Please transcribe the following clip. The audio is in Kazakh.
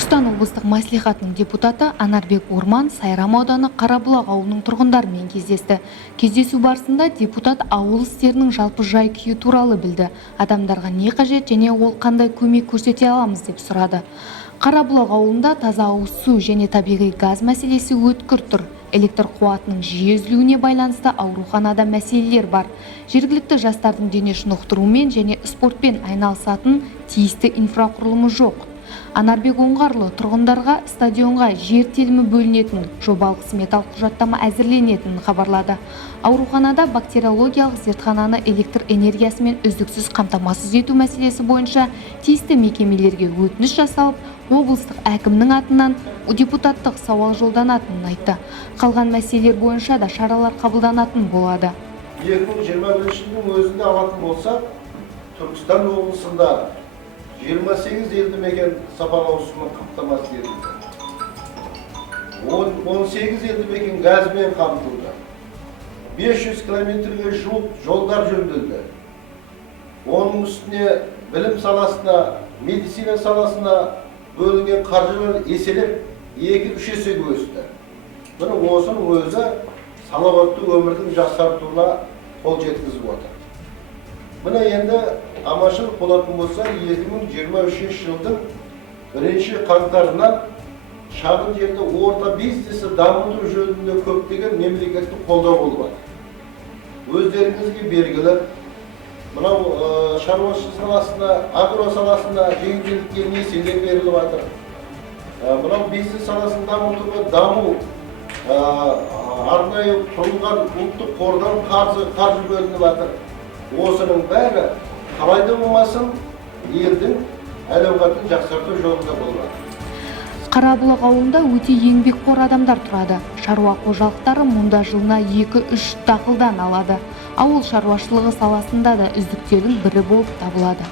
Түркістан облыстық мәслихатының депутаты Анарбек Орман Сайрам ауданы Қарабұлақ ауылының тұрғындарымен кездесті. Кездесу барысында депутат ауыл істерінің жалпы жай-күйі туралы білді. Адамдарға не қажет және ол қандай көмек көрсете аламыз деп сұрады. Қарабұлақ ауылында таза ауыз су және табиғи газ мәселесі өткір тұр. Электр қуатының жиі үзілуіне байланысты ауруханада мәселелер бар. Жергілікті жастардың дене шынықтырумен және спортпен айналысатын тиісті инфрақұрылымы жоқ. Анарбек Оңғарлы тұрғындарға стадионға жер телімі бөлінетін, жобалық сметалық құжаттама әзірленетінін хабарлады. Ауруханада бактериологиялық зертхананы электр энергиясымен үздіксіз қамтамасыз ету мәселесі бойынша тиісті мекемелерге өтініш жасалып, облыстық әкімнің атынан депутаттық сауал жолданатынын айтты. Қалған мәселелер бойынша да шаралар қабылданатын болады. 2021 жылдың өзінде алатын болсақ, Түркістан облысында 28 елді мекен сапалы ауыз сумен қамтамасыз етілді. 18 елді мекен газбен қамтылды. 500 километрге жуық жолдар жөнделді. Оның үстіне білім саласына, медицина саласына бөлінген қаржылар еселеп 2-3 есеге өсті. Бұны осының өзі салауатты өмірдің жақсартуына қол жеткізіп отыр. Бұны енді аманшылық болатын болса, 2023 жылдың 1 қаңтарынан шағын жерде орта бизнесі дамыту жөнінде көптеген мемлекеттік қолдау болып жатыр. Өздеріңізге белгілі, мынау шаруашылық саласына, агро саласына жеңілдікке несиелер беріліп жатыр. Мынау бизнес саласын дамытуға даму арнайы құрылған ұлттық қордан қаржы бөлініп жатыр. Осының бәрі қалайда болмасын елдің әл-ауқатын жақсарту жолында болады. Қарабұлақ ауылында өте еңбекқор адамдар тұрады. Шаруа қожалықтары мұнда жылына 2-3 дақылдан алады. Ауыл шаруашылығы саласында да үздіктердің бірі болып табылады.